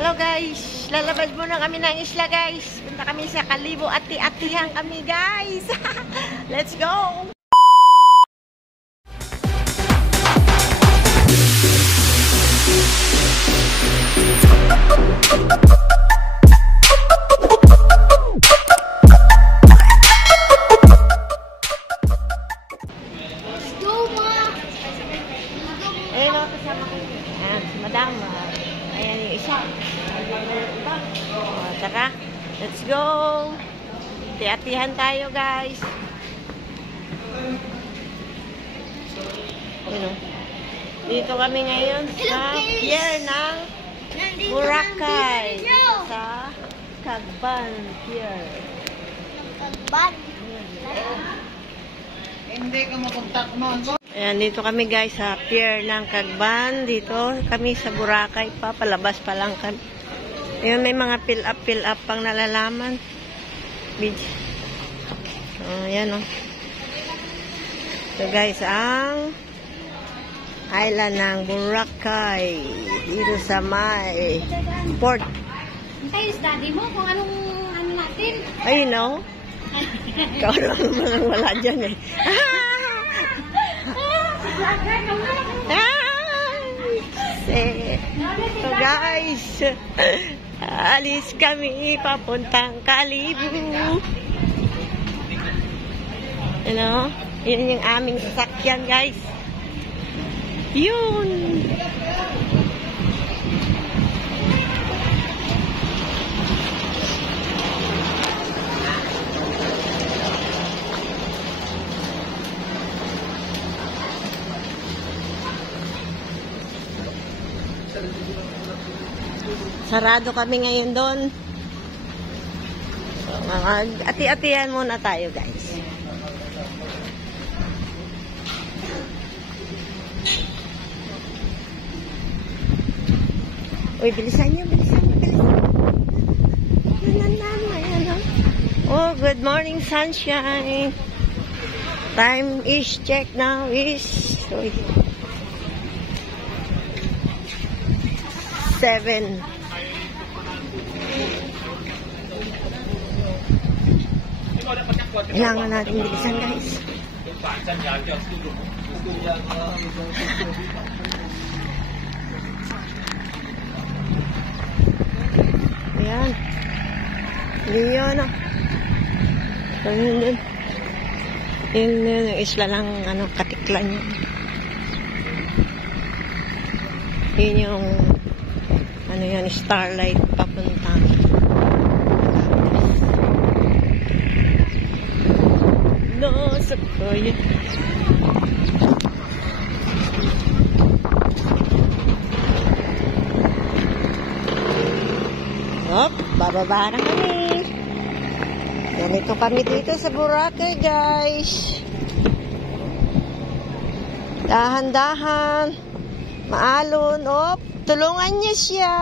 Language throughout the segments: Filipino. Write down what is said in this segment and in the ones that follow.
Hello guys, lalabas muna kami ng isla guys. Punta kami sa Kalibo, ati-atihan kami guys. Let's go! Ayun o, kasama ko. Ayan, si Madam. Ayan yung isa. Tara, let's go! Ati-atihan tayo guys. Ayun o. Dito kami ngayon sa pier ng Boracay. Sa Cagban Pier. Cagban? Hindi ka makontak mo. Ayan, dito kami guys sa pier ng Cagban. Dito kami sa Boracay pa. Palabas pa lang kami. Ayan, may mga fill up pang nalalaman. Beach. Ayan o. So guys, ang island ng Boracay. Dito sa may port. Ay, study mo kung anong ano natin. Ay, no? Ikaw naman wala dyan eh. So guys, alis kami papuntang Kalibo. You know, yun yung aming sasakyan guys. Yun. Sarado kami ngayon doon. So, ati-atihan muna tayo guys. Uy, bilisan niyo, bilisan. Oh, good morning sunshine. Time is check now is 7. Kailangan natin bilisan guys. Ayan. Yun o. Yung isla lang katiklan yun. Yun yung starlight papuntang sa koy. Hop, bababa na kami. Ganito kami dito sa Boracay guys. Dahan-dahan. Maalon. Hop, tulungan niya siya.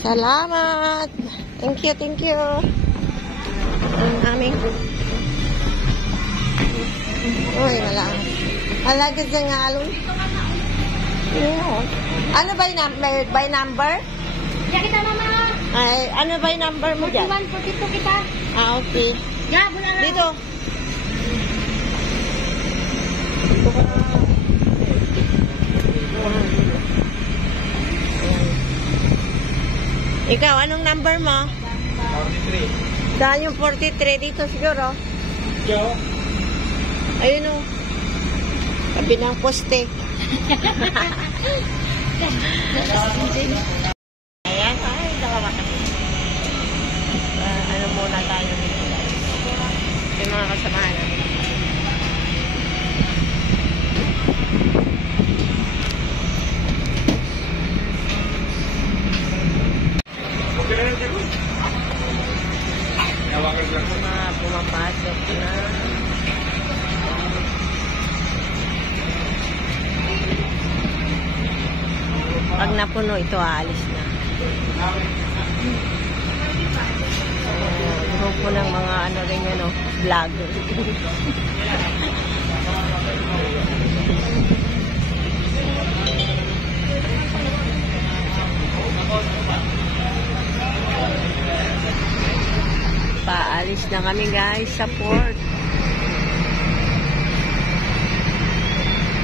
Salamat. Thank you, thank you. Ang aming. Uy, malakas. Malakas na nga alon. Ano ba yung number? By number? Ya kita mama. Ay, ano ba yung number mo dyan? 41, 42 kita. Ah, okay. Ya, bulan lang. Dito. Dito ka na. Ikaw, anong number mo? 43. Saan yung 43? Dito siguro. Yo. Ayun o. Tabi ng poste. Ayan. Ay, dalawa kami. Ano muna tayo dito guys. Yung mga kasamahan namin. Pumapasok na. Pag napuno ito, aalis na. Grupo ng mga vlogger. na kami guys sa port.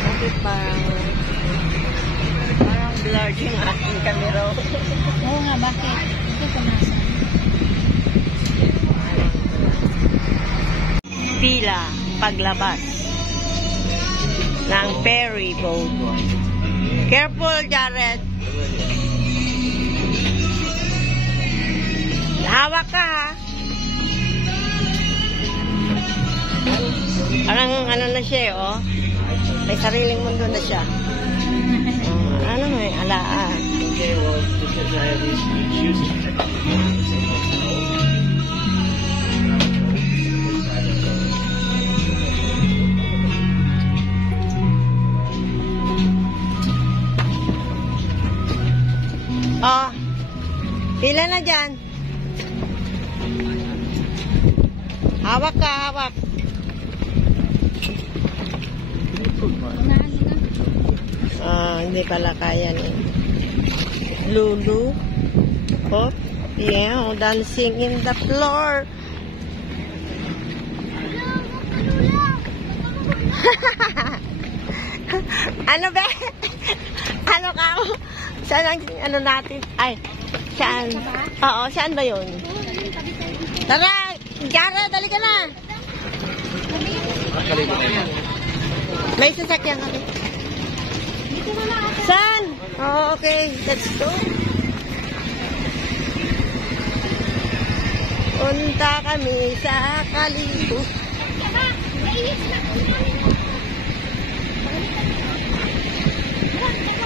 Bakit parang blurred yung aking camera. Oo nga, bakit? Ito punasan. Pila paglabas ng ferry boat. Careful, Jared. Hawak ka, ha? Parang ano na siya, oh. May sariling mundo na siya. Ano may alaan. Okay, well, because I have these shoes. Oh, pila na dyan. Hawak ka, hawak. Punahan mo na. Hindi pala kaya ni Lulu. Oh, yeah, dancing in the floor. Ano ba? Ano ka? Saan ang ano natin? Ay, saan? Oo, saan ba yun? Tara, Jara, dali ka na. May sasakyan kami. Saan? Oh, okay, let's go. Punta kami sa Kalibo.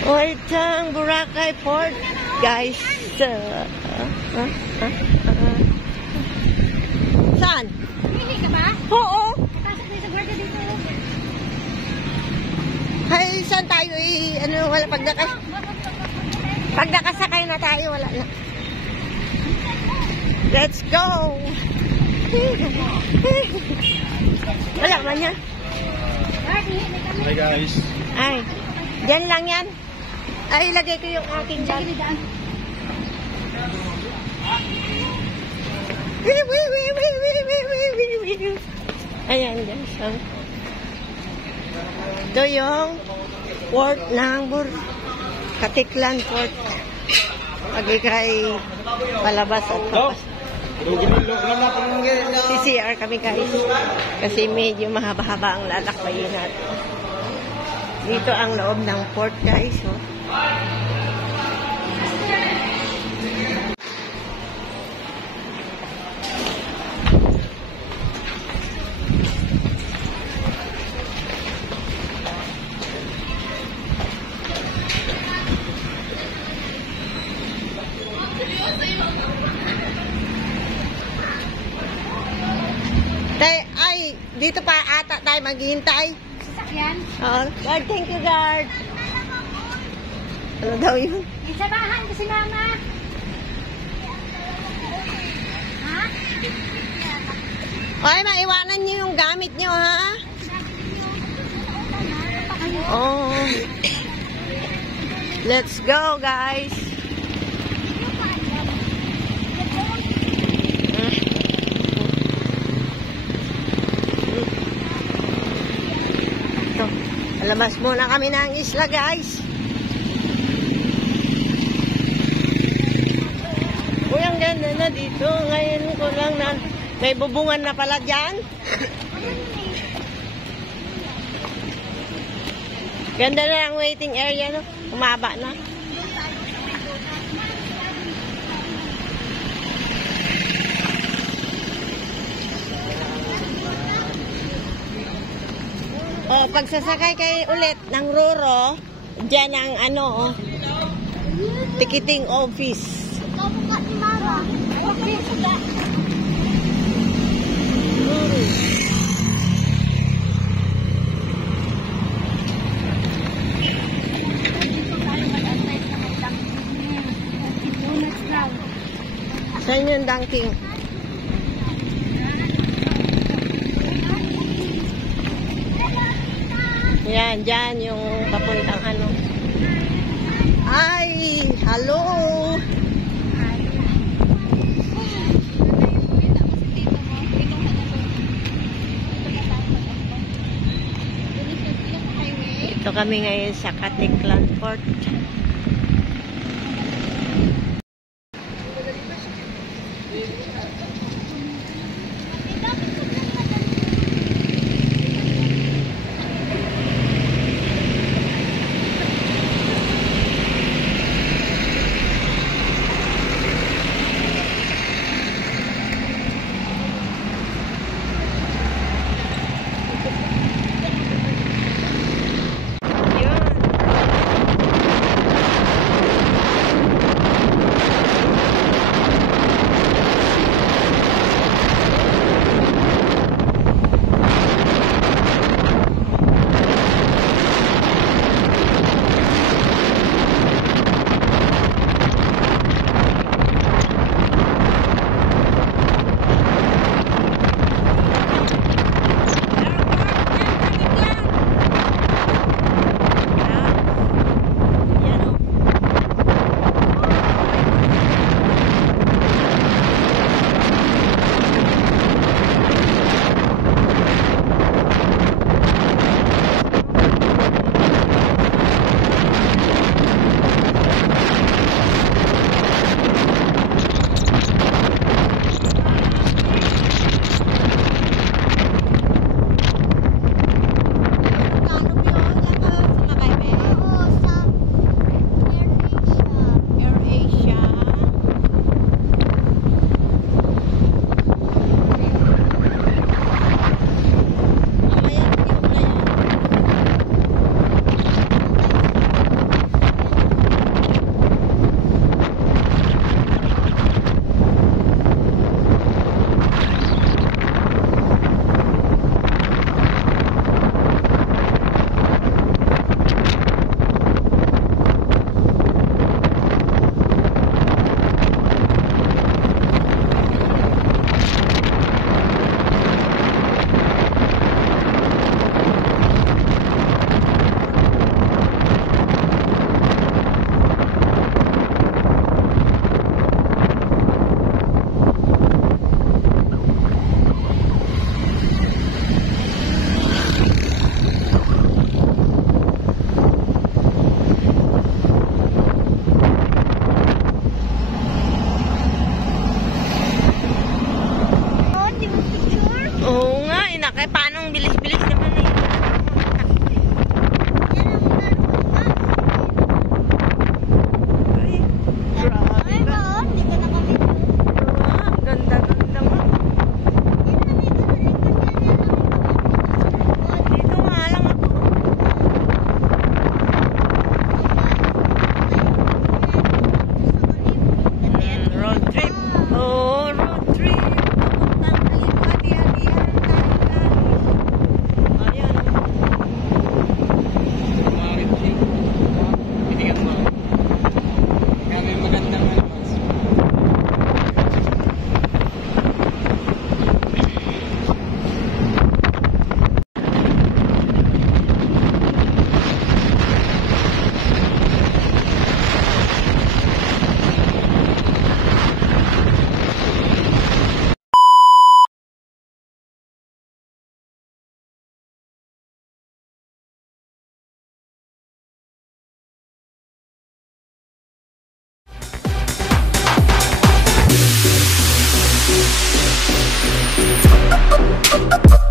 Oh, it's ang Boracay Port, guys. Saan? Pili ka ba? Oo. Pasok na sa gwardiya dito. Ay, saan tayo ano, wala pag nakasakay na tayo, wala na. Let's go. Wala man yan. Hi guys. Ay, dyan lang yan. Ay, ilagay ko yung aking bag. Ayan guys. Ito yung port ng Katiklan Port. Pagi kay palabas at papas. CCR kami guys. Kasi medyo mahaba-haba ang lalakbayin natin. Dito ang loob ng port guys. Oh. Ay, dito pa ata tayo maghihintay. Sasakyan? Oh, guard, thank you, guard. Ano daw yun? Isabahan ko si mama. Ha? Ay, maiwanan niyo yung gamit niyo, ha? Oh. Let's go, guys. Ito. Alabas muna kami ng isla, guys. Uy, ang ganda na dito. Ngayon ko lang na may bubungan na pala dyan. Ganda na ang waiting area, no? Umaba na. O, pagsasakay kay ulit ng Roro, dyan ang ano, oh, ticketing office. Kamuka ni mama. Okay, suga. Saan yung dunking? Yan, dyan yung papuntang ano. Ay, hello! kami ngayon sa Caticlan Fort. We'll be right back.